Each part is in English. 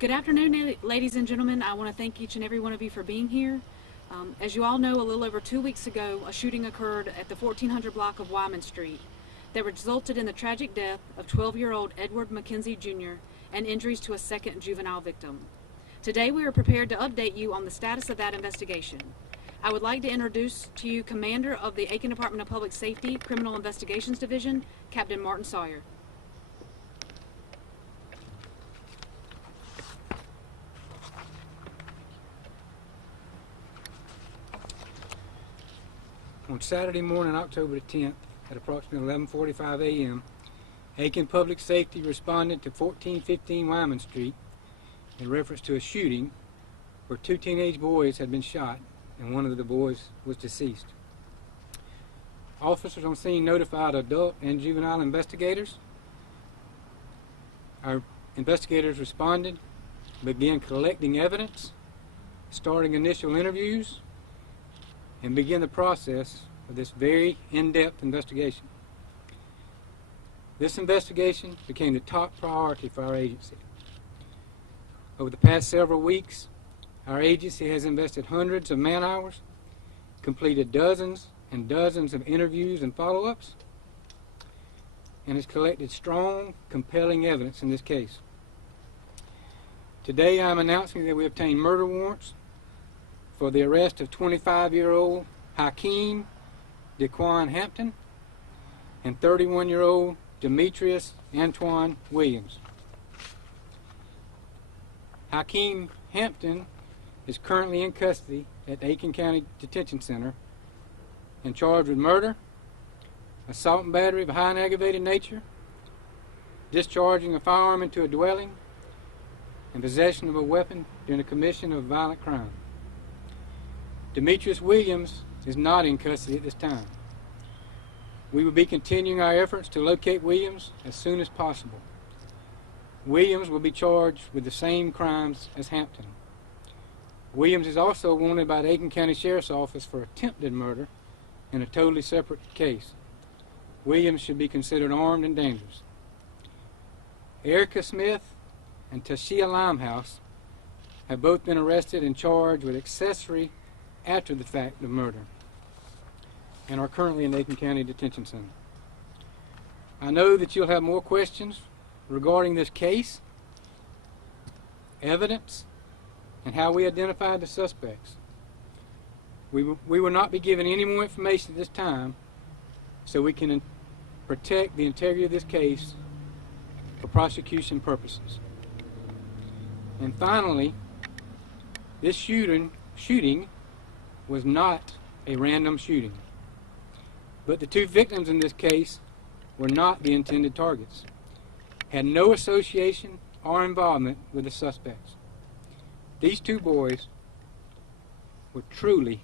Good afternoon, ladies and gentlemen. I want to thank each and every one of you for being here. As you all know, a little over 2 weeks ago, a shooting occurred at the 1400 block of Wyman Street that resulted in the tragic death of 12-year-old Edward McKenzie Jr. and injuries to a second juvenile victim. Today, we are prepared to update you on the status of that investigation. I would like to introduce to you Commander of the Aiken Department of Public Safety Criminal Investigations Division, Captain Martin Sawyer. On Saturday morning, October the 10th, at approximately 11:45 a.m., Aiken Public Safety responded to 1415 Wyman Street in reference to a shooting where 2 teenage boys had been shot and one of the boys was deceased. Officers on scene notified adult and juvenile investigators. Our investigators responded, began collecting evidence, starting initial interviews, and begin the process of this very in-depth investigation. This investigation became the top priority for our agency. Over the past several weeks, our agency has invested hundreds of man-hours, completed dozens and dozens of interviews and follow-ups, and has collected strong, compelling evidence in this case. Today I am announcing that we obtained murder warrants for the arrest of 25-year-old Hakeem Dequan Hampton and 31-year-old Demetrius Antoine Williams. Hakeem Hampton is currently in custody at Aiken County Detention Center and charged with murder, assault and battery of a high and aggravated nature, discharging a firearm into a dwelling, and possession of a weapon during the commission of a violent crime. Demetrius Williams is not in custody at this time. We will be continuing our efforts to locate Williams as soon as possible. Williams will be charged with the same crimes as Hampton. Williams is also wanted by the Aiken County Sheriff's Office for attempted murder in a totally separate case. Williams should be considered armed and dangerous. Erica Smith and Tashia Limehouse have both been arrested and charged with accessory after the fact of murder and are currently in the Aiken County Detention Center. I know that you'll have more questions regarding this case, evidence, and how we identified the suspects. We will not be giving any more information at this time so we can protect the integrity of this case for prosecution purposes. And finally, this shooting was not a random shooting. But the 2 victims in this case were not the intended targets, had no association or involvement with the suspects. These 2 boys were truly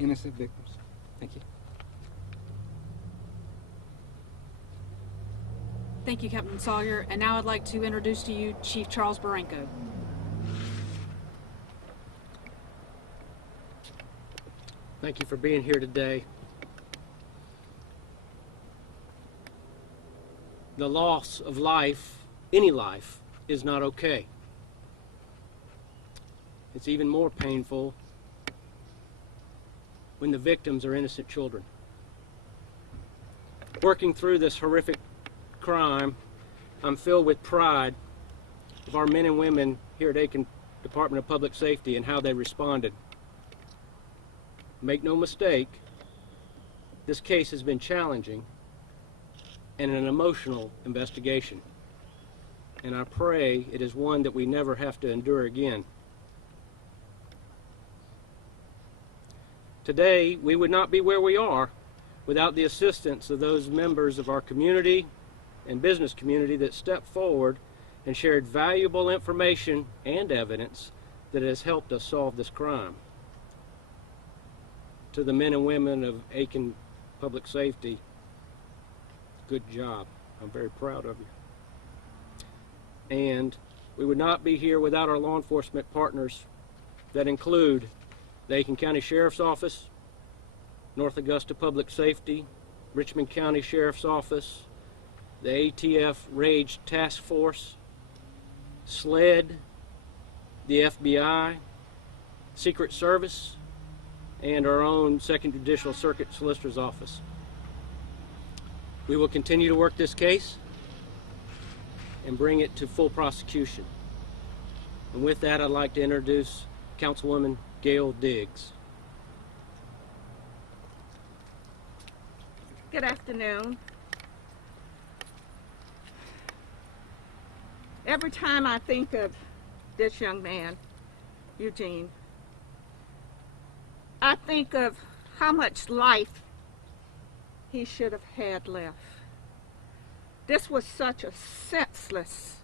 innocent victims. Thank you. Thank you, Captain Sawyer. And now I'd like to introduce to you Chief Charles Barranco. Thank you for being here today. The loss of life, any life, is not okay. It's even more painful when the victims are innocent children. Working through this horrific crime, I'm filled with pride of our men and women here at Aiken Department of Public Safety and how they responded. Make no mistake, this case has been challenging and an emotional investigation. And I pray it is one that we never have to endure again. Today, we would not be where we are without the assistance of those members of our community and business community that stepped forward and shared valuable information and evidence that has helped us solve this crime. To the men and women of Aiken Public Safety, good job. I'm very proud of you. And we would not be here without our law enforcement partners that include the Aiken County Sheriff's Office, North Augusta Public Safety, Richmond County Sheriff's Office, the ATF Rage Task Force, SLED, the FBI, Secret Service, and our own Second Judicial Circuit Solicitor's Office. We will continue to work this case and bring it to full prosecution. And with that, I'd like to introduce Councilwoman Gail Diggs. Good afternoon. Every time I think of this young man, Eugene, I think of how much life he should have had left. This was such a senseless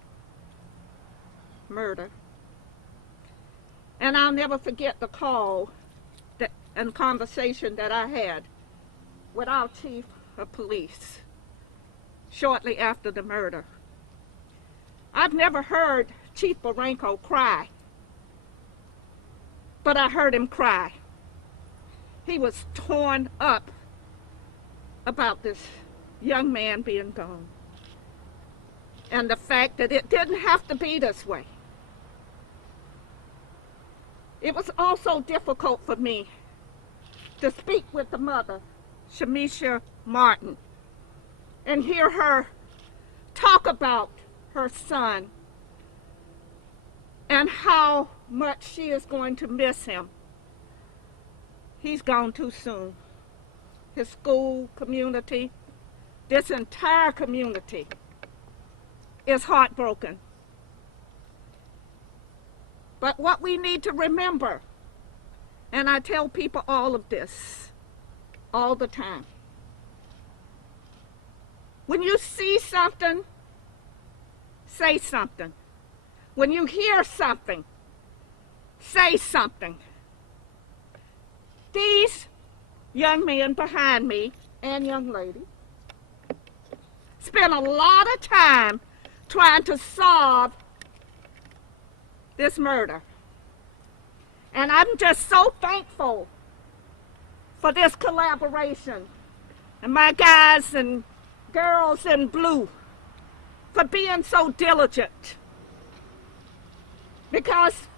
murder. And I'll never forget the call and conversation that I had with our chief of police shortly after the murder. I've never heard Chief Barranco cry, but I heard him cry. He was torn up about this young man being gone and the fact that it didn't have to be this way. It was also difficult for me to speak with the mother, Shamisha Martin, and hear her talk about her son and how much she is going to miss him. He's gone too soon. His school community, this entire community is heartbroken. But what we need to remember, and I tell people all of this all the time, when you see something, say something. When you hear something, say something. These young men behind me and young lady spent a lot of time trying to solve this murder. And I'm just so thankful for this collaboration and my guys and girls in blue for being so diligent. Because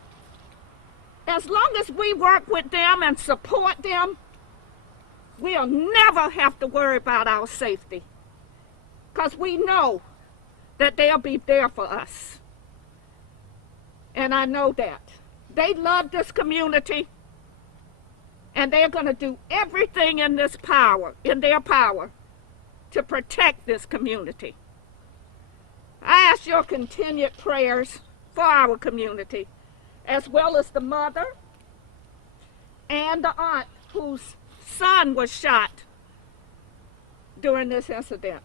as long as we work with them and support them, we'll never have to worry about our safety. Because we know that they'll be there for us. And I know that. They love this community, and they're going to do everything in their power, to protect this community. I ask your continued prayers for our community, as well as the mother and the aunt whose son was shot during this incident.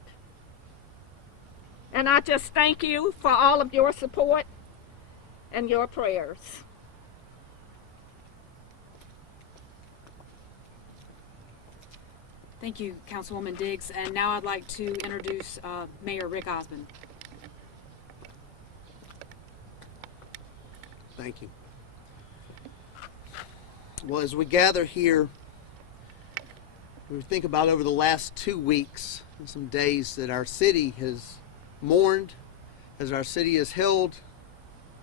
And I just thank you for all of your support and your prayers. Thank you, Councilwoman Diggs. And now I'd like to introduce Mayor Rick Osmond. Thank you. Well, as we gather here, we think about over the last 2 weeks and some days that our city has mourned, as our city has held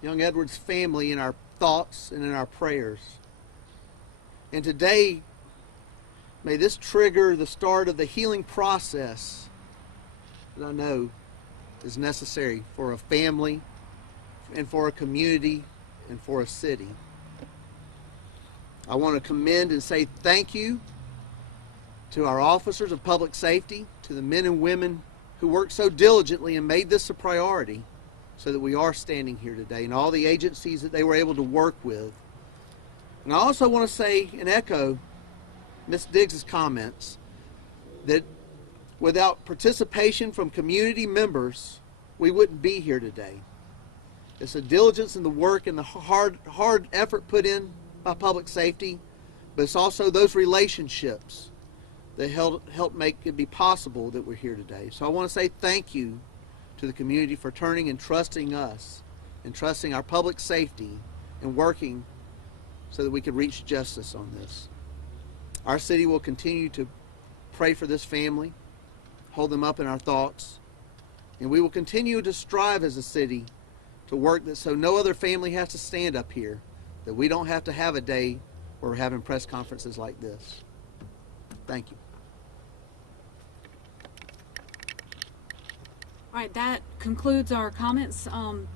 young Edward's family in our thoughts and in our prayers. And today, may this trigger the start of the healing process that I know is necessary for a family and for a community and for a city. I want to commend and say thank you to our officers of public safety, to the men and women who worked so diligently and made this a priority so that we are standing here today, and all the agencies that they were able to work with. And I also want to say and echo Ms. Diggs' comments that without participation from community members, we wouldn't be here today. It's the diligence and the work and the hard effort put in by public safety, but it's also those relationships that help make it be possible that we're here today. So I want to say thank you to the community for turning and trusting us and trusting our public safety and working so that we could reach justice on this. Our city will continue to pray for this family, hold them up in our thoughts, and we will continue to strive as a city to work that so no other family has to stand up here, that we don't have to have a day where we're having press conferences like this. Thank you. All right, that concludes our comments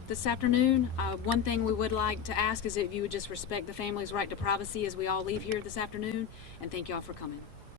this afternoon. One thing we would like to ask is if you would just respect the family's right to privacy as we all leave here this afternoon, and thank you all for coming.